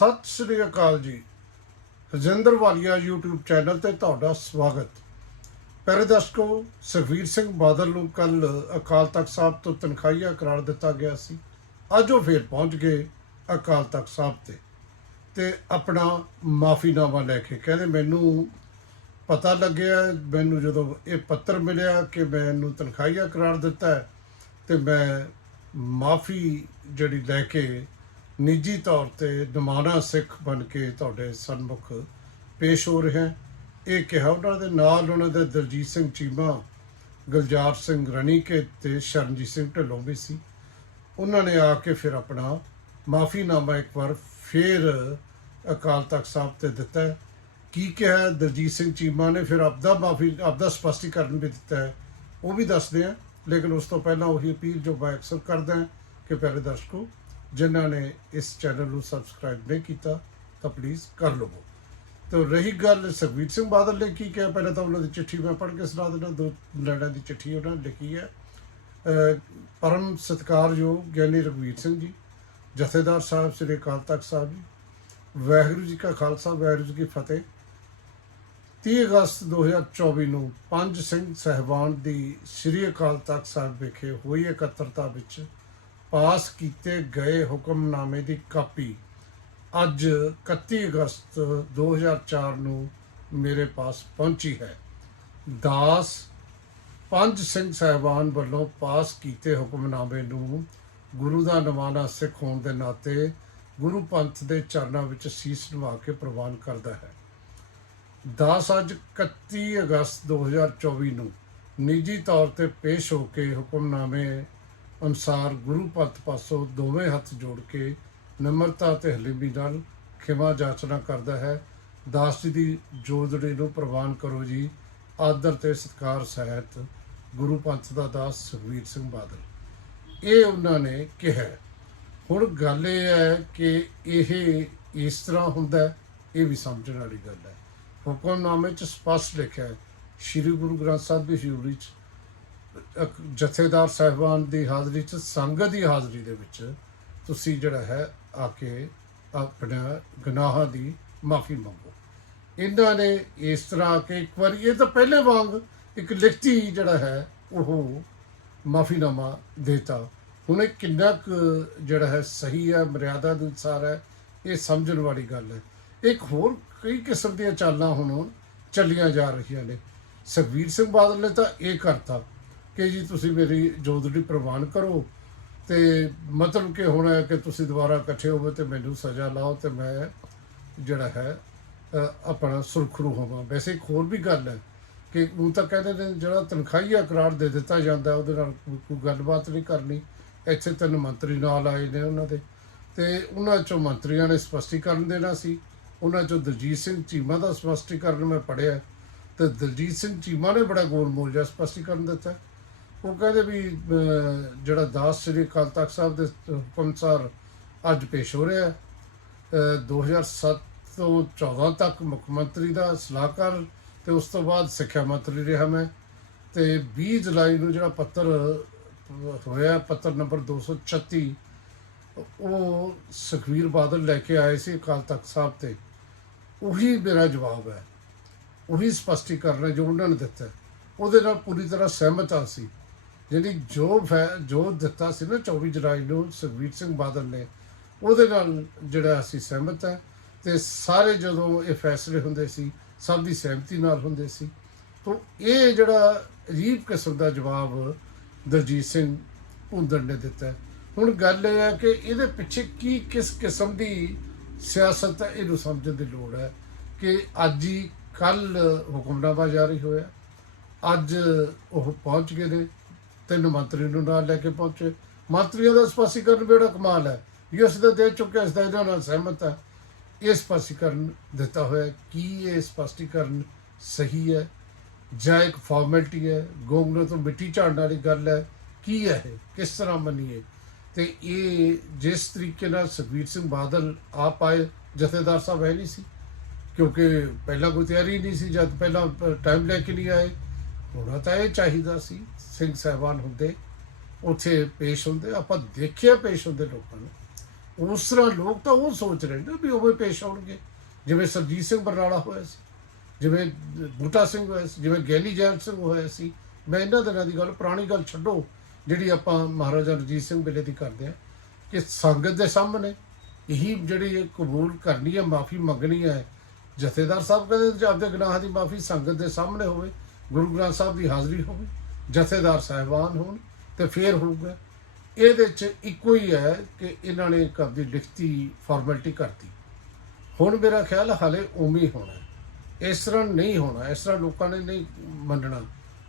ਸਤਿ ਸ੍ਰੀ ਅਕਾਲ ਜੀ। ਰਜਿੰਦਰ ਵਾਲੀਆ YouTube channel ਤੇ ਤੁਹਾਡਾ ਸਵਾਗਤ। ਪਿਆਰੇ ਦਰਸ਼ਕੋ ਸੁਖਵੀਰ ਸਿੰਘ ਬਾਦਲ ਨੂੰ ਕੱਲ ਅਕਾਲ ਤਖਤ ਸਾਹਿਬ ਤੋਂ ਤਨਖਾਹੀਆ ਕਰਾਰ ਦਿੱਤਾ ਗਿਆ ਸੀ। ਅੱਜ ਉਹ ਫੇਰ ਪਹੁੰਚ ਗਏ ਅਕਾਲ ਤਖਤ ਸਾਹਿਬ ਤੇ। ਤੇ ਆਪਣਾ ਮਾਫੀਨਾਮਾ ਲੈ ਕੇ ਕਹਿੰਦੇ, ਮੈਨੂੰ ਪਤਾ ਲੱਗਿਆ, ਮੈਨੂੰ ਜਦੋਂ ਇਹ ਪੱਤਰ ਮਿਲਿਆ ਕਿ ਮੈਨੂੰ ਤਨਖਾਹੀਆ ਕਰਾਰ ਦਿੱਤਾ ਹੈ, ਤੇ ਮੈਂ ਮਾਫੀ ਜਿਹੜੀ ਲੈ ਕੇ ਨਿੱਜੀ ਤੌਰ ਤੇ ਨਮਾਨਾ ਸਿੱਖ ਬਣ ਕੇ ਤੁਹਾਡੇ ਸਨਮੁਖ ਪੇਸ਼ ਹੋ ਰਿਹਾ ਹਾਂ। ਇਹ ਕਿਹਾ ਉਹਨਾਂ ਦੇ ਨਾਲ ਉਹਨਾਂ ਦੇ ਦਲਜੀਤ ਸਿੰਘ ਚੀਮਾ, ਗੁਲਜ਼ਾਰ ਸਿੰਘ ਰਣੀਕੇ ਤੇ ਸ਼ਰਨਜੀਤ ਸਿੰਘ ਢਿੱਲੋਂ ਵੀ ਸੀ। ਉਹਨਾਂ ਨੇ ਆ ਕੇ ਫਿਰ ਆਪਣਾ ਮਾਫੀਨਾਮਾ ਇੱਕ ਵਾਰ ਫਿਰ ਅਕਾਲ ਤਖਤ ਸਾਹਿਬ ਤੇ ਦਿੱਤਾ ਹੈ। ਕੀ ਕਿਹਾ ਹੈ? ਦਲਜੀਤ ਸਿੰਘ ਚੀਮਾ ਨੇ ਫਿਰ ਆਪਦਾ ਮਾਫੀ, ਆਪਦਾ ਸਪਸ਼ਟੀਕਰਨ ਵੀ ਦਿੱਤਾ ਹੈ। ਉਹ ਵੀ ਦੱਸਦੇ ਆ, ਲੇਕਿਨ ਉਸ ਤੋਂ ਪਹਿਲਾਂ ਉਹੀ ਅਪੀਲ ਜੋ ਮੈਂ ਅਕਸਰ ਕਰਦਾ ਕਿ ਪਿਆਰੇ ਦਰਸ਼ਕੋ ਜਿਨ੍ਹਾਂ ਨੇ ਇਸ ਚੈਨਲ ਨੂੰ ਸਬਸਕ੍ਰਾਈਬ ਨਹੀਂ ਕੀਤਾ, ਤਾਂ ਪਲੀਜ਼ ਕਰ ਲਵੋ। ਤਾਂ ਰਹੀ ਗੱਲ ਸੁਖਬੀਰ ਸਿੰਘ ਬਾਦਲ ਨੇ ਕੀ ਕਿਹਾ? ਪਹਿਲਾਂ ਤਾਂ ਉਹਨਾਂ ਦੀ ਚਿੱਠੀ ਮੈਂ ਪੜ੍ਹ ਕੇ ਸੁਣਾ ਦਿੰਦਾ, ਦੋ ਲੜਾਂ ਦੀ ਚਿੱਠੀ ਉਹਨਾਂ ਨੇ ਲਿਖੀ ਹੈ। ਪਰਮ ਸਤਿਕਾਰਯੋਗ ਗਿਆਨੀ ਰਘਵੀਰ ਸਿੰਘ ਜੀ, ਜਥੇਦਾਰ ਸਾਹਿਬ ਸ੍ਰੀ ਅਕਾਲ ਤਖਤ ਸਾਹਿਬ ਜੀ, ਵਾਹਿਗੁਰੂ ਜੀ ਕਾ ਖਾਲਸਾ, ਵਾਹਿਗੁਰੂ ਜੀ ਕੀ ਫਤਿਹ। 30 ਅਗਸਤ 2024 ਨੂੰ ਪੰਜ ਸਿੰਘ ਸਹਿਬਾਨ ਦੀ ਸ੍ਰੀ ਅਕਾਲ ਤਖਤ ਸਾਹਿਬ ਵਿਖੇ ਹੋਈ ਇਕੱਤਰਤਾ ਵਿੱਚ ਪਾਸ ਕੀਤੇ ਗਏ ਹੁਕਮਨਾਮੇ ਦੀ ਕਾਪੀ ਅੱਜ 31 ਅਗਸਤ 2004 ਨੂੰ ਮੇਰੇ ਪਾਸ ਪਹੁੰਚੀ ਹੈ। ਦਾਸ ਪੰਜ ਸਿੰਘ ਸਹਿਬਾਨ ਵੱਲੋਂ ਪਾਸ ਕੀਤੇ ਹੁਕਮਨਾਮੇ ਨੂੰ ਗੁਰੂ ਦਾ ਨਵਾਨਾ ਸਿੱਖ ਹੋਣ ਦੇ ਨਾਤੇ ਗੁਰੂ ਪੰਥ ਦੇ ਚਰਨਾਂ ਵਿੱਚ ਸੀਸ ਨਿਵਾ ਕੇ ਪ੍ਰਵਾਨ ਕਰਦਾ ਹੈ। ਦਾਸ ਅੱਜ 31 ਅਗਸਤ 2024 ਨੂੰ ਨਿੱਜੀ ਤੌਰ ਤੇ ਪੇਸ਼ ਹੋ ਕੇ ਹੁਕਮਨਾਮੇ ਅਨੁਸਾਰ ਗੁਰੂ ਪੰਥ ਪਾਸੋਂ ਦੋਵੇਂ ਹੱਥ ਜੋੜ ਕੇ ਨਮਰਤਾ ਤੇ ਹਲੀਮੀ ਨਾਲ ਖਿਮਾ ਜਾਚਨਾ ਕਰਦਾ ਹੈ। ਦਾਸ ਜੀ ਦੀ ਜੋਦੜੀ ਨੂੰ ਪ੍ਰਵਾਨ ਕਰੋ ਜੀ। ਆਦਰ ਤੇ ਸਤਿਕਾਰ ਸਹਿਤ ਗੁਰੂ ਪੰਥ ਦਾ ਦਾਸ ਸੁਖਵੀਰ ਸਿੰਘ ਬਾਦਲ। ਇਹ ਉਹਨਾਂ ਨੇ ਕਿਹਾ। ਹੁਣ ਗੱਲ ਇਹ ਹੈ ਕਿ ਇਹ ਇਸ ਤਰ੍ਹਾਂ ਹੁੰਦਾ ਇਹ ਵੀ ਸਮਝਣ ਵਾਲੀ ਗੱਲ ਹੈ। ਹੁਕਮਨਾਮੇ ਚ ਸਪਸ਼ਟ ਲਿਖਿਆ ਹੈ, ਸ੍ਰੀ ਗੁਰੂ ਗ੍ਰੰਥ ਸਾਹਿਬ ਦੀ ਹਜ਼ੂਰੀ ਚ ਜਥੇਦਾਰ ਸਾਹਿਬਾਨ ਦੀ ਹਾਜ਼ਰੀ ਚ, ਸੰਗਤ ਦੀ ਹਾਜ਼ਰੀ ਦੇ ਵਿੱਚ ਤੁਸੀਂ ਜਿਹੜਾ ਹੈ ਆ ਕੇ ਆਪਣਾ ਗੁਨਾਹਾਂ ਦੀ ਮਾਫੀ ਮੰਗੋ। ਇਹਨਾਂ ਨੇ ਇਸ ਤਰ੍ਹਾਂ ਕਿ ਇੱਕ ਵਾਰੀ ਇਹ ਤਾਂ ਪਹਿਲੇ ਵਾਂਗ ਇੱਕ ਲਿਖਤੀ ਜਿਹੜਾ ਹੈ, ਉਹ ਮਾਫੀਨਾਮਾ ਦੇਤਾ। ਹੁਣ ਇਹ ਕਿੰਨਾ ਕੁ ਜਿਹੜਾ ਹੈ ਸਹੀ ਹੈ, ਮਰਿਆਦਾ ਦੇ ਅਨੁਸਾਰ ਹੈ, ਇਹ ਸਮਝਣ ਵਾਲੀ ਗੱਲ ਹੈ। ਇੱਕ ਹੋਰ ਕਈ ਕਿਸਮ ਦੀਆਂ ਚਾਲਾਂ ਹੁਣ ਚੱਲੀਆਂ ਜਾ ਰਹੀਆਂ ਨੇ। ਸੁਖਵੀਰ ਸਿੰਘ ਬਾਦਲ ਨੇ ਤਾਂ ਇਹ ਕਰਤਾ। ਕਿ ਜੀ ਤੁਸੀਂ ਮੇਰੀ ਜੋਦੜੀ ਪ੍ਰਵਾਨ ਕਰੋ ਤੇ ਮਤਲਬ ਕਿ ਹੁਣ ਹੈ ਕਿ ਤੁਸੀਂ ਦੁਬਾਰਾ ਇਕੱਠੇ ਹੋਵੇ ਤੇ ਮੈਨੂੰ ਸਜ਼ਾ ਲਾਓ ਤੇ ਮੈਂ ਜਿਹੜਾ ਹੈ ਆਪਣਾ ਸੁਰਖਰੂ ਹੋਵਾਂ। ਵੈਸੇ ਇੱਕ ਹੋਰ ਵੀ ਗੱਲ ਹੈ ਕਿ ਉਹ ਤਾਂ ਕਹਿੰਦੇ ਨੇ ਜਿਹੜਾ ਤਨਖਾਹੀਆ ਕਰਾਰ ਦੇ ਦਿੱਤਾ ਜਾਂਦਾ, ਉਹਦੇ ਨਾਲ ਕੋਈ ਕੋਈ ਗੱਲਬਾਤ ਨਹੀਂ ਕਰਨੀ। ਇੱਥੇ ਤਿੰਨ ਮੰਤਰੀ ਨਾਲ ਆਏ ਨੇ ਉਹਨਾਂ ਦੇ। ਤੇ ਉਹਨਾਂ ਚੋਂ ਮੰਤਰੀਆਂ ਨੇ ਸਪਸ਼ਟੀਕਰਨ ਦੇਣਾ ਸੀ। ਉਹਨਾਂ ਚੋਂ ਦਲਜੀਤ ਸਿੰਘ ਚੀਮਾ ਦਾ ਸਪਸ਼ਟੀਕਰਨ ਮੈਂ ਪੜਿਆ ਤੇ ਦਲਜੀਤ ਸਿੰਘ ਚੀਮਾ ਨੇ ਬੜਾ ਗੋਲ ਮੋਲ ਜਿਹਾ ਸਪਸ਼ਟੀਕਰਨ ਦਿੱਤਾ। ਉਹ ਕਹਿੰਦੇ ਵੀ ਜਿਹੜਾ ਦਾਸ ਸ੍ਰੀ ਅਕਾਲ ਤਖਤ ਸਾਹਿਬ ਦੇ ਹੁਕਮ ਅਨੁਸਾਰ ਅੱਜ ਪੇਸ਼ ਹੋ ਰਿਹਾ ਹੈ ਅਹ, 2007 ਤੋਂ 14 ਤੱਕ ਮੁੱਖ ਮੰਤਰੀ ਦਾ ਸਲਾਹਕਾਰ ਤੇ ਉਸ ਤੋਂ ਬਾਅਦ ਸਿੱਖਿਆ ਮੰਤਰੀ ਰਿਹਾ ਮੈਂ। ਤੇ 20 ਜੁਲਾਈ ਨੂੰ ਜਿਹੜਾ ਪੱਤਰ ਹੋਇਆ ਪੱਤਰ ਨੰਬਰ 236 ਉਹ ਸੁਖਵੀਰ ਬਾਦਲ ਲੈ ਕੇ ਆਏ ਸੀ ਅਕਾਲ ਤਖਤ ਸਾਹਿਬ ਤੇ। ਉਹੀ ਮੇਰਾ ਜਵਾਬ ਹੈ। ਉਹੀ ਸਪਸ਼ਟੀਕਰਨ ਹੈ ਜੋ ਉਹਨਾਂ ਨੇ ਦਿੱਤਾ। ਉਹਦੇ ਨਾਲ ਪੂਰੀ ਤਰ੍ਹਾਂ ਸਹਿਮਤ ਆ ਸੀ ਜਿਹੜੀ ਜੋ ਜੋ ਦਿੱਤਾ ਸੀ ਨਾ 24 ਜੁਲਾਈ ਨੂੰ ਸੁਖਵੀਰ ਸਿੰਘ ਬਾਦਲ ਨੇ, ਉਹਦੇ ਨਾਲ ਜਿਹੜਾ ਅਸੀਂ ਸਹਿਮਤ ਹੈ ਤੇ ਸਾਰੇ ਜਦੋਂ ਇਹ ਫੈਸਲੇ ਹੁੰਦੇ ਸੀ, ਸਭ ਦੀ ਸਹਿਮਤੀ ਨਾਲ ਹੁੰਦੇ ਸੀ। ਤੋਂ ਇਹ ਜਿਹੜਾ ਅਜੀਬ ਕਿਸਮ ਦਾ ਜਵਾਬ ਦਰਜੀਤ ਸਿੰਘ ਭੁੰਦੜ ਨੇ ਦਿੱਤਾ। ਹੁਣ ਗੱਲ ਇਹ ਹੈ ਕਿ ਇਹਦੇ ਪਿੱਛੇ ਕੀ ਕਿਸ ਕਿਸਮ ਦੀ ਸਿਆਸਤ ਹੈ, ਇਹਨੂੰ ਸਮਝਣ ਦੀ ਲੋੜ ਹੈ ਕਿ ਅੱਜ ਹੀ ਕੱਲ ਹੁਕਮਨਾਮਾ ਜਾਰੀ ਹੋਇਆ। ਅੱਜ ਉਹ ਪਹੁੰਚ ਗਏ ਨੇ। ਤਿੰਨ ਮੰਤਰੀ ਨੂੰ ਨਾਲ ਲੈ ਕੇ ਪਹੁੰਚੇ। ਮੰਤਰੀਆਂ ਦਾ ਸਪਸ਼ਟੀਕਰਨ ਬੇੜਾ ਕਮਾਲ ਹੈ। ਇਹ ਅਸੀਂ ਦੇ ਚੁੱਕਿਆ, ਇਸ ਦਾ ਇਹਨਾਂ ਨਾਲ ਸਹਿਮਤ ਹੈ। ਇਹ ਸਪਸ਼ਟੀਕਰਨ ਦਿੱਤਾ ਹੋਇਆ ਕੀ ਇਹ ਸਪਸ਼ਟੀਕਰਨ ਸਹੀ ਹੈ? ਜਾਂ ਇੱਕ ਫਾਰਮੈਲਿਟੀ ਹੈ? ਗੋਂਗਲੋਂ ਤੋਂ ਮਿੱਟੀ ਝਾੜਨ ਵਾਲੀ ਗੱਲ ਹੈ। ਕੀ ਹੈ ਇਹ? ਕਿਸ ਤਰ੍ਹਾਂ ਮੰਨੀਏ? ਤੇ ਇਹ ਜਿਸ ਤਰੀਕੇ ਨਾਲ ਸੁਖਬੀਰ ਸਿੰਘ ਬਾਦਲ ਆਪ ਆਏ, ਜਥੇਦਾਰ ਸਾਹਿਬ ਹੈ ਨਹੀਂ ਸੀ। ਕਿਉਂਕਿ ਪਹਿਲਾਂ ਕੋਈ ਤਿਆਰੀ ਨਹੀਂ ਸੀ, ਜਦ ਪਹਿਲਾਂ ਟਾਈਮ ਲੈ ਕੇ ਨਹੀਂ ਆਏ। ਹੋਣਾ ਤਾਂ ਇਹ ਚਾਹੀਦਾ ਸੀ, ਸਿੰਘ ਸਾਹਿਬਾਨ ਹੁੰਦੇ, ਉੱਥੇ ਪੇਸ਼ ਹੁੰਦੇ, ਆਪਾਂ ਦੇਖਿਆ ਪੇਸ਼ ਹੁੰਦੇ ਲੋਕਾਂ ਨੂੰ। ਉਸ ਤਰ੍ਹਾਂ ਲੋਕ ਤਾਂ ਉਹ ਸੋਚ ਰਹੇ ਨੇ ਵੀ ਉਵੇਂ ਪੇਸ਼ ਆਉਣਗੇ। ਜਿਵੇਂ ਸਰਜੀਤ ਸਿੰਘ ਬਰਨਾਲਾ ਹੋਇਆ ਸੀ, ਜਿਵੇਂ ਬੂਟਾ ਸਿੰਘ ਹੋਇਆ ਸੀ, ਜਿਵੇਂ ਗੈਲੀ ਜੈਨ ਸਿੰਘ ਹੋਇਆ ਸੀ। ਮੈਂ ਇਹਨਾਂ ਦਿਨਾਂ ਦੀ ਗੱਲ, ਪੁਰਾਣੀ ਗੱਲ ਛੱਡੋ, ਜਿਹੜੀ ਆਪਾਂ ਮਹਾਰਾਜਾ ਰਣਜੀਤ ਸਿੰਘ ਵੇਲੇ ਦੀ ਕਰਦੇ ਆ ਕਿ ਸੰਗਤ ਦੇ ਸਾਹਮਣੇ ਇਹੀ ਜਿਹੜੀ ਕਬੂਲ ਕਰਨੀ ਹੈ, ਮਾਫੀ ਮੰਗਣੀ ਹੈ। ਜਥੇਦਾਰ ਸਾਹਿਬ ਕਹਿੰਦੇ ਆਪਦੇ ਗੁਨਾਹਾਂ ਦੀ ਮਾਫੀ ਸੰਗਤ ਦੇ ਸਾਹਮਣੇ ਹੋਵੇ ਗੁਰੂ ਗ੍ਰੰਥ ਸਾਹਿਬ ਦੀ ਹਾਜ਼ਰੀ ਹੋਵੇ, ਜਥੇਦਾਰ ਸਾਹਿਬਾਨ ਹੋਣ ਤੇ ਫੇਰ ਹੋਊਗਾ। ਇਹਦੇ ਚ ਇੱਕੋ ਹੀ ਹੈ ਕਿ ਇਹਨਾਂ ਨੇ ਇੱਕ ਆਪਦੀ ਲਿਖਤੀ ਫਾਰਮੈਲਿਟੀ ਕਰਤੀ। ਹੁਣ ਮੇਰਾ ਖਿਆਲ ਹਾਲੇ ਉਵੇਂ ਹੋਣਾ ਇਸ ਤਰ੍ਹਾਂ ਨਹੀਂ ਹੋਣਾ, ਇਸ ਤਰ੍ਹਾਂ ਲੋਕਾਂ ਨੇ ਨਹੀਂ ਮੰਨਣਾ।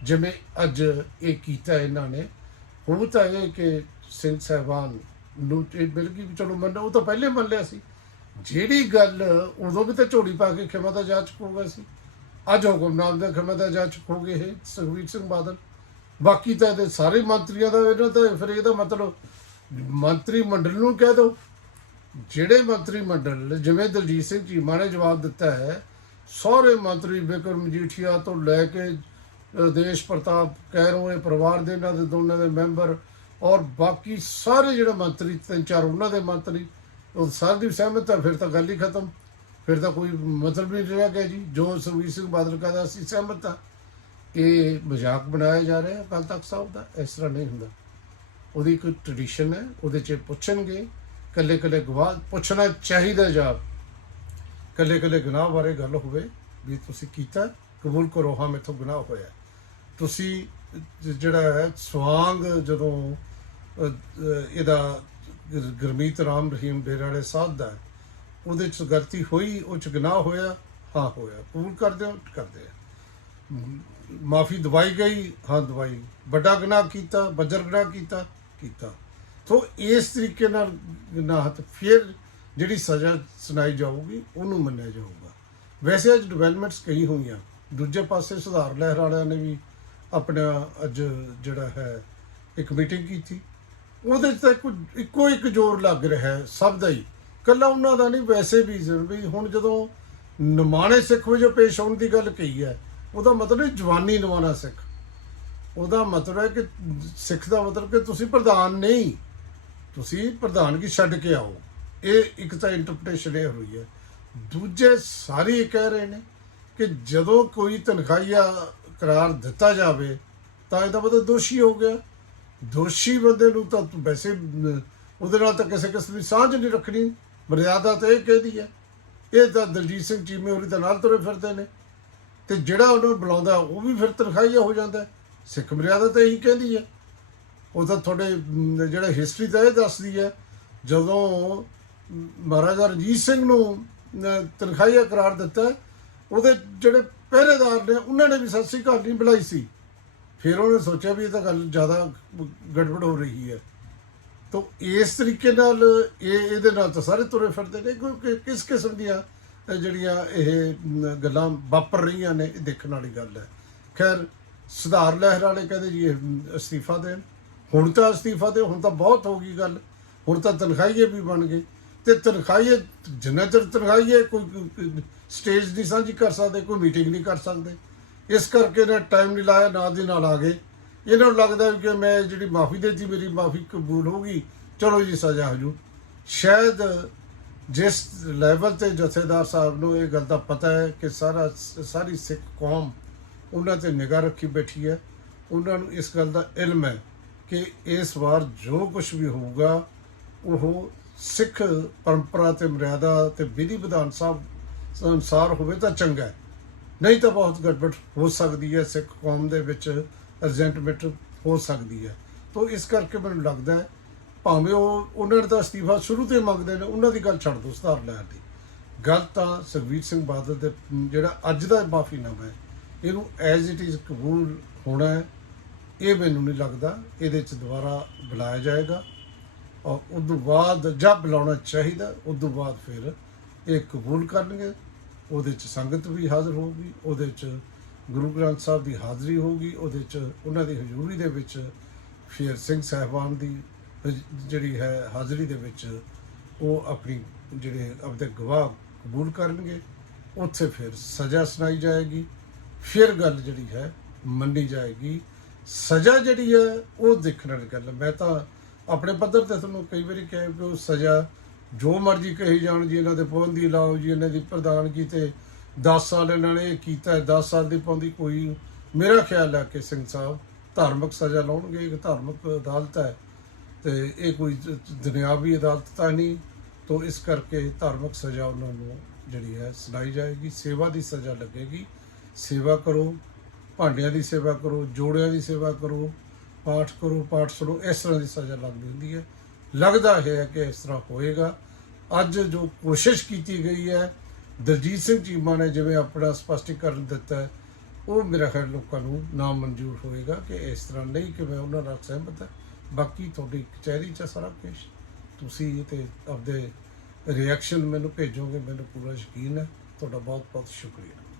ਜਿਵੇਂ ਅੱਜ ਇਹ ਕੀਤਾ ਇਹਨਾਂ ਨੇ, ਉਹ ਤਾਂ ਇਹ ਕਿ ਸਿੰਘ ਸਾਹਿਬਾਨ ਨੂੰ ਇਹ ਮਿਲ ਗਈ ਵੀ ਚਲੋ ਮੰਨ, ਉਹ ਤਾਂ ਪਹਿਲੇ ਮੰਨ ਲਿਆ ਸੀ। ਜਿਹੜੀ ਗੱਲ ਉਦੋਂ ਵੀ ਤਾਂ ਝੋੜੀ ਪਾ ਕੇ ਖਿਮਾ ਦਾ ਜਾ ਚੁੱਕੋਗਾ ਸੀ। ਅੱਜ ਹੁਕਮਨਾਮ ਦਾ ਖਿਮਾ ਦਾ ਜਾ ਚੁੱਕੋਗੇ ਇਹ, ਸੁਖਬੀਰ ਸਿੰਘ ਬਾਦਲ। ਬਾਕੀ ਤਾਂ ਇਹਦੇ ਸਾਰੇ ਮੰਤਰੀਆਂ ਦਾ ਇਹਨਾਂ ਤਾਂ ਫਿਰ ਇਹਦਾ ਮਤਲਬ ਮੰਤਰੀ ਮੰਡਲ ਨੂੰ ਕਹਿ ਦਿਓ। ਜਿਹੜੇ ਮੰਤਰੀ ਮੰਡਲ, ਜਿਵੇਂ ਦਲਜੀਤ ਸਿੰਘ ਚੀਮਾ ਨੇ ਜਵਾਬ ਦਿੱਤਾ ਹੈ, ਸਾਰੇ ਮੰਤਰੀ ਬਿਕਰਮ ਮਜੀਠੀਆ ਤੋਂ ਲੈ ਕੇ ਦੇਸ਼ ਪ੍ਰਤਾਪ ਕੈਰੋਂ ਇਹ ਪਰਿਵਾਰ ਦੇ ਇਹਨਾਂ ਦੇ ਦੋਨਾਂ ਦੇ ਮੈਂਬਰ ਔਰ ਬਾਕੀ ਸਾਰੇ ਜਿਹੜੇ ਮੰਤਰੀ, ਤਿੰਨ ਚਾਰ ਉਹਨਾਂ ਦੇ ਮੰਤਰੀ, ਉਹ ਸਾਰੇ ਦੀ ਸਹਿਮਤ ਹੈ ਫਿਰ ਤਾਂ ਗੱਲ ਹੀ ਖਤਮ। ਫਿਰ ਤਾਂ ਕੋਈ ਮਤਲਬ ਨਹੀਂ ਰਿਹਾ ਕਿ ਜੀ, ਜੋ ਸੁਖਬੀਰ ਸਿੰਘ ਬਾਦਲ ਕਹਿੰਦਾ ਅਸੀਂ ਸਹਿਮਤ ਹਾਂ ਇਹ ਮਜ਼ਾਕ ਬਣਾਇਆ ਜਾ ਰਿਹਾ ਅਕਾਲ ਤਖਤ ਸਾਹਿਬ ਦਾ, ਇਸ ਤਰ੍ਹਾਂ ਨਹੀਂ ਹੁੰਦਾ। ਉਹਦੀ ਇੱਕ ਟ੍ਰੈਡੀਸ਼ਨ ਹੈ, ਉਹਦੇ 'ਚ ਪੁੱਛਣਗੇ ਕੱਲੇ ਕੱਲੇ ਗਵਾਹ, ਪੁੱਛਣਾ ਚਾਹੀਦਾ ਜਾ। ਕੱਲੇ ਕੱਲੇ ਗੁਨਾਹ ਬਾਰੇ ਗੱਲ ਹੋਵੇ, ਵੀ ਤੁਸੀਂ ਕੀਤਾ, ਕਬੂਲ ਕਰੋ, ਹਾਂ, ਮੇਥੋਂ ਗੁਨਾਹ ਹੋਇਆ। ਤੁਸੀਂ ਜਿਹੜਾ ਹੈ, ਸਵਾਂਗ ਜਦੋਂ ਇਹਦਾ ਗੁਰ- ਗੁਰਮੀਤ ਰਾਮ ਰਹੀਮ ਡੇਰਾ ਵਾਲੇ ਸਾਹਿਬ ਦਾ ਉਹਦੇ ਚ ਗਲਤੀ ਹੋਈ, ਉਹ ਚ ਗੁਨਾਹ ਹੋਇਆ, ਹਾਂ ਹੋਇਆ। ਕਬੂਲ ਕਰਦੇ ਹੋ, ਕਰਦੇ ਆ। ਮਾਫੀ ਦਵਾਈ ਗਈ, ਹਾਂ ਦਵਾਈ। ਵੱਡਾ ਗੁਨਾਹ ਕੀਤਾ, ਬੱਜਰ ਗੁਨਾਹ ਕੀਤਾ ਕੀਤਾ। ਸੋ ਇਸ ਤਰੀਕੇ ਨਾਲ ਗੁਨਾਹ ਤੇ ਫਿਰ ਜਿਹੜੀ ਸਜ਼ਾ ਸੁਣਾਈ ਜਾਊਗੀ, ਉਹਨੂੰ ਮੰਨਿਆ ਜਾਊਗਾ। ਵੈਸੇ ਅੱਜ ਡਿਵੈਲਪਮੈਂਟਸ ਕਈ ਹੋਈਆਂ। ਦੂਜੇ ਪਾਸੇ ਸੁਧਾਰ ਲਹਿਰ ਵਾਲਿਆਂ ਨੇ ਵੀ ਆਪਣਾ ਅੱਜ ਜਿਹੜਾ ਹੈ, ਇੱਕ ਮੀਟਿੰਗ ਕੀਤੀ। ਉਹਦੇ 'ਚ ਤਾਂ ਇੱਕੋ ਇੱਕ ਜ਼ੋਰ ਲੱਗ ਰਿਹਾ ਸਭ ਦਾ ਹੀ। ਕੱਲਾ ਉਹਨਾਂ ਦਾ ਨਹੀਂ, ਵੈਸੇ ਵੀ ਜ਼ਰੂਰੀ ਹੁਣ ਜਦੋਂ ਨਿਮਾਣੇ ਸਿੱਖ ਵਜੋਂ ਪੇਸ਼ ਹੋਣ ਦੀ ਗੱਲ ਕਹੀ ਹੈ, ਉਹਦਾ ਮਤਲਬ ਹੈ ਜਵਾਨੀ ਨਿਮਾਣਾ ਸਿੱਖ। ਉਹਦਾ ਮਤਲਬ ਹੈ ਕਿ ਸਿੱਖ ਦਾ ਮਤਲਬ ਕਿ ਤੁਸੀਂ ਪ੍ਰਧਾਨ ਨਹੀਂ, ਤੁਸੀਂ ਪ੍ਰਧਾਨਗੀ ਛੱਡ ਕੇ ਆਓ। ਇਹ ਇੱਕ ਤਾਂ ਇੰਟਰਪ੍ਰੀਟੇਸ਼ਨ ਇਹ ਹੋਈ ਹੈ। ਦੂਜੇ ਸਾਰੇ ਇਹ ਕਹਿ ਰਹੇ ਨੇ ਕਿ ਜਦੋਂ ਕੋਈ ਤਨਖਾਹੀਆ ਕਰਾਰ ਦਿੱਤਾ ਜਾਵੇ, ਤਾਂ ਇਹਦਾ ਮਤਲਬ ਦੋਸ਼ੀ ਹੋ ਗਿਆ। ਦੋਸ਼ੀ ਬੰਦੇ ਨੂੰ ਤਾਂ ਵੈਸੇ, ਉਹਦੇ ਨਾਲ ਤਾਂ ਕਿਸੇ ਕਿਸਮ ਦੀ ਸਾਂਝ ਨਹੀਂ ਰੱਖਣੀ। ਮਰਿਆਦਾ ਤਾਂ ਇਹ ਕਹਿਦੀ ਹੈ। ਇਹ ਤਾਂ ਦਲਜੀਤ ਸਿੰਘ ਚੀਮੇ ਹੋਰੀ ਤਾਂ ਨਾਲ ਤੁਰੇ ਫਿਰਦੇ ਨੇ। ਤੇ ਜਿਹੜਾ ਉਹਨੂੰ ਬੁਲਾਉਂਦਾ ਉਹ ਵੀ ਫਿਰ ਤਨਖਾਹੀਆ ਹੋ ਜਾਂਦਾ ਸਿੱਖ ਮਰਿਆਦਾ ਤਾਂ ਇਹੀ ਕਹਿੰਦੀ ਹੈ। ਉਹ ਤਾਂ ਤੁਹਾਡੇ ਜਿਹੜਾ ਹਿਸਟਰੀ ਤਾਂ ਇਹ ਦੱਸਦੀ ਹੈ ਜਦੋਂ ਮਹਾਰਾਜਾ ਰਣਜੀਤ ਸਿੰਘ ਨੂੰ ਅਮ, ਤਨਖਾਹੀਆ ਕਰਾਰ ਦਿੱਤਾ ਉਹਦੇ ਜਿਹੜੇ ਪਹਿਰੇਦਾਰ ਨੇ ਉਹਨਾਂ ਨੇ ਵੀ ਸਤਿ ਸ੍ਰੀ ਅਕਾਲ ਨਹੀਂ ਬੁਲਾਈ ਸੀ। ਫਿਰ ਉਹਨੇ ਸੋਚਿਆ ਵੀ ਇਹ ਤਾਂ ਗੱਲ ਜ਼ਿਆਦਾ ਗੜਬੜ ਹੋ ਰਹੀ ਹੈ। ਤਾਂ ਇਸ ਤਰੀਕੇ ਨਾਲ ਇਹ ਇਹਦੇ ਨਾਲ ਤਾਂ ਸਾਰੇ ਤੁਰੇ ਫਿਰਦੇ ਨੇ ਕਿਉਂਕਿ ਕਿਸ ਕਿਸਮ ਦੀਆਂ ਜਿਹੜੀਆਂ ਇਹ ਗੱਲਾਂ ਵਾਪਰ ਰਹੀਆਂ ਨੇ, ਇਹ ਦੇਖਣ ਵਾਲੀ ਗੱਲ ਹੈ। ਖੈਰ ਸੁਧਾਰ ਲਹਿਰ ਵਾਲੇ ਕਹਿੰਦੇ ਜੀ ਇਹ ਅਸਤੀਫਾ ਦੇਣ। ਹੁਣ ਤਾਂ ਅਸਤੀਫਾ ਦੇ, ਹੁਣ ਤਾਂ ਬਹੁਤ ਹੋ ਗਈ ਗੱਲ। ਹੁਣ ਤਾਂ ਤਨਖਾਹੀਏ ਵੀ ਬਣ ਗਏ ਤੇ ਤਨਖਾਹੀਏ, ਜਿੰਨਾ ਚਿਰ ਤਨਖਾਹੀਏ, ਕੋਈ ਸਟੇਜ ਨਹੀਂ ਸਾਂਝੀ ਕਰ ਸਕਦੇ, ਕੋਈ ਮੀਟਿੰਗ ਨਹੀਂ ਕਰ ਸਕਦੇ। ਇਸ ਕਰਕੇ ਨਾ ਟਾਈਮ ਨਹੀਂ ਲਾਇਆ ਨਾਲ ਦੀ ਨਾਲ ਆ ਗਏ। ਇਹਨਾਂ ਨੂੰ ਲੱਗਦਾ ਵੀ ਕਿ ਮੈਂ ਜਿਹੜੀ ਮਾਫੀ ਦੇਤੀ, ਮੇਰੀ ਮਾਫੀ ਕਬੂਲ ਹੋ ਗਈ ਚਲੋ ਜੀ, ਸਜ਼ਾ ਹੋ ਜੂ। ਸ਼ਾਇਦ ਜਿਸ ਲੈਵਲ ਤੇ ਜਥੇਦਾਰ ਸਾਹਿਬ ਨੂੰ ਇਹ ਗੱਲ ਦਾ ਪਤਾ ਹੈ ਕਿ ਸਾਰਾ, ਸਾਰੀ ਸਿੱਖ ਕੌਮ ਉਹਨਾਂ ਤੇ ਨਿਗਾਹ ਰੱਖੀ ਬੈਠੀ ਹੈ। ਉਹਨਾਂ ਨੂੰ ਇਸ ਗੱਲ ਦਾ ਇਲਮ ਹੈ ਕਿ ਇਸ ਵਾਰ ਜੋ ਕੁਝ ਵੀ ਹੋਊਗਾ, ਉਹ ਸਿੱਖ ਪਰੰਪਰਾ ਤੇ ਮਰਿਆਦਾ ਤੇ ਵਿਧੀ ਵਿਧਾਨ ਸਾਹਿਬ ਅਨੁਸਾਰ ਹੋਵੇ ਤਾਂ ਚੰਗਾ ਹੈ। ਨਹੀਂ ਤਾਂ ਬਹੁਤ ਗੜਬੜ ਹੋ ਸਕਦੀ ਹੈ ਸਿੱਖ ਕੌਮ ਦੇ ਵਿੱਚ। ਰਿਜ਼ੈਂਟਮੈਂਟ ਹੋ ਸਕਦੀ ਹੈ। ਤੋਂ ਇਸ ਕਰਕੇ ਮੈਨੂੰ ਲੱਗਦਾ ਹੈ, ਭਾਵੇਂ ਉਹ ਉਹਨਾਂ ਦਾ ਅਸਤੀਫਾ ਸ਼ੁਰੂ ਤੋਂ ਮੰਗਦੇ ਨੇ, ਉਹਨਾਂ ਦੀ ਗੱਲ ਛੱਡ ਦੋ ਸੁਧਾਰ ਲੈਣ ਦੀ। ਗੱਲ ਤਾਂ ਸੁਖਬੀਰ ਸਿੰਘ ਬਾਦਲ ਦੇ, ਜਿਹੜਾ ਅੱਜ ਦਾ ਮਾਫੀਨਾਮਾ ਹੈ, ਇਹਨੂੰ ਐਜ਼ ਇਟ ਇਜ਼ ਕਬੂਲ ਹੋਣਾ ਹੈ। ਇਹ ਮੈਨੂੰ ਨਹੀਂ ਲੱਗਦਾ, ਇਹਦੇ ਚ ਦੁਬਾਰਾ ਬੁਲਾਇਆ ਜਾਏਗਾ। ਔਰ ਉਸ ਤੋਂ ਬਾਅਦ ਜਦ ਬੁਲਾਉਣਾ ਚਾਹੀਦਾ ਉਸ ਤੋਂ ਬਾਅਦ ਫਿਰ ਇਹ ਕਬੂਲ ਕਰਨਗੇ। ਉਹਦੇ ਚ ਸੰਗਤ ਵੀ ਹਾਜ਼ਰ ਹੋਊਗੀ, ਉਹਦੇ ਚ ਗੁਰੂ ਗ੍ਰੰਥ ਸਾਹਿਬ ਦੀ ਹਾਜ਼ਰੀ ਹੋਊਗੀ, ਉਹਦੇ ਚ ਉਹਨਾਂ ਦੀ ਹਜ਼ੂਰੀ ਦੇ ਵਿੱਚ ਫਿਰ ਸਿੰਘ ਸਾਹਿਬਾਨ ਦੀ ਹਜ- ਜਿਹੜੀ ਹੈ ਹਾਜ਼ਰੀ ਦੇ ਵਿੱਚ ਉਹ ਆਪਣੀ ਜਿਹੜੇ ਆਪਦੇ ਗਵਾਹ ਕਬੂਲ ਕਰਨਗੇ। ਉੱਥੇ ਫਿਰ ਸਜ਼ਾ ਸੁਣਾਈ ਜਾਏਗੀ। ਫਿਰ ਗੱਲ ਜਿਹੜੀ ਹੈ ਮੰਨੀ ਜਾਏਗੀ। ਸਜ਼ਾ ਜਿਹੜੀ ਹੈ ਉਹ ਦੇਖਣ ਵਾਲੀ ਗੱਲ ਹੈ। ਮੈਂ ਤਾਂ ਆਪਣੇ ਪੱਧਰ ਤੇ ਤੁਹਾਨੂੰ ਕਈ ਵਾਰੀ ਕਿਹਾ ਕਿ ਉਹ ਸਜ਼ਾ ਜੋ ਮਰਜ਼ੀ ਕਹੀ ਜਾਣ ਜੀ, ਇਹਨਾਂ ਦੇ ਪਾਬੰਦੀ ਲਾਓ ਜੀ, ਇਹਨਾਂ ਦੀ ਪ੍ਰਧਾਨਗੀ ਤੇ 10 ਸਾਲ ਇਹਨਾਂ ਨੇ ਇਹ ਕੀਤਾ 10 ਸਾਲ ਦੀ ਪਾਉਂਦੀ ਕੋਈ ਮੇਰਾ ਖਿਆਲ ਹੈ ਕਿ ਸਿੰਘ ਸਾਹਿਬ ਧਾਰਮਿਕ ਸਜ਼ਾ ਲਾਉਣਗੇ, ਇੱਕ ਧਾਰਮਿਕ ਅਦਾਲਤ ਹੈ ਤੇ ਇਹ ਕੋਈ ਦੁਨਿਆਵੀ ਅਦਾਲਤ ਤਾਂ ਨਹੀਂ, ਤੋਂ ਇਸ ਕਰਕੇ ਧਾਰਮਿਕ ਸਜ਼ਾ ਉਹਨਾਂ ਨੂੰ ਜਿਹੜੀ ਹੈ ਸੁਣਾਈ ਜਾਏਗੀ, ਸੇਵਾ ਦੀ ਸਜ਼ਾ ਲੱਗੇਗੀ। ਸੇਵਾ ਕਰੋ, ਭਾਂਡਿਆਂ ਦੀ ਸੇਵਾ ਕਰੋ, ਜੋੜਿਆਂ ਦੀ ਸੇਵਾ ਕਰੋ, ਪਾਠ ਕਰੋ, ਪਾਠ ਸੁਣੋ, ਇਸ ਤਰ੍ਹਾਂ ਦੀ ਸਜ਼ਾ ਲੱਗਦੀ ਹੁੰਦੀ ਹੈ। ਲੱਗਦਾ ਹੈ ਕਿ ਇਸ ਤਰ੍ਹਾਂ ਹੋਏਗਾ। ਅੱਜ ਜੋ ਕੋਸ਼ਿਸ਼ ਕੀਤੀ ਗਈ ਹੈ ਦਲਜੀਤ ਸਿੰਘ ਚੀਮਾ ਨੇ ਜਿਵੇਂ ਆਪਣਾ ਸਪਸ਼ਟੀਕਰਨ ਦਿੱਤਾ ਉਹ ਮੇਰਾ ਖਿਆਲ ਲੋਕਾਂ ਨੂੰ ਨਾ ਮਨਜ਼ੂਰ ਹੋਏਗਾ ਕਿ ਇਸ ਤਰ੍ਹਾਂ ਨਹੀਂ ਕਿ ਮੈਂ ਉਹਨਾਂ ਨਾਲ ਸਹਿਮਤ ਹਾਂ। ਬਾਕੀ ਤੁਹਾਡੀ ਕਚਹਿਰੀ 'ਚ ਹੈ ਸਾਰਾ ਕੁਝ ਤੁਸੀਂ ਇਹ ਤੇ ਆਪਦੇ ਰਿਐਕਸ਼ਨ ਮੈਨੂੰ ਭੇਜੋਗੇ, ਮੈਨੂੰ ਪੂਰਾ ਯਕੀਨ ਹੈ। ਤੁਹਾਡਾ ਬਹੁਤ ਬਹੁਤ ਸ਼ੁਕਰੀਆ।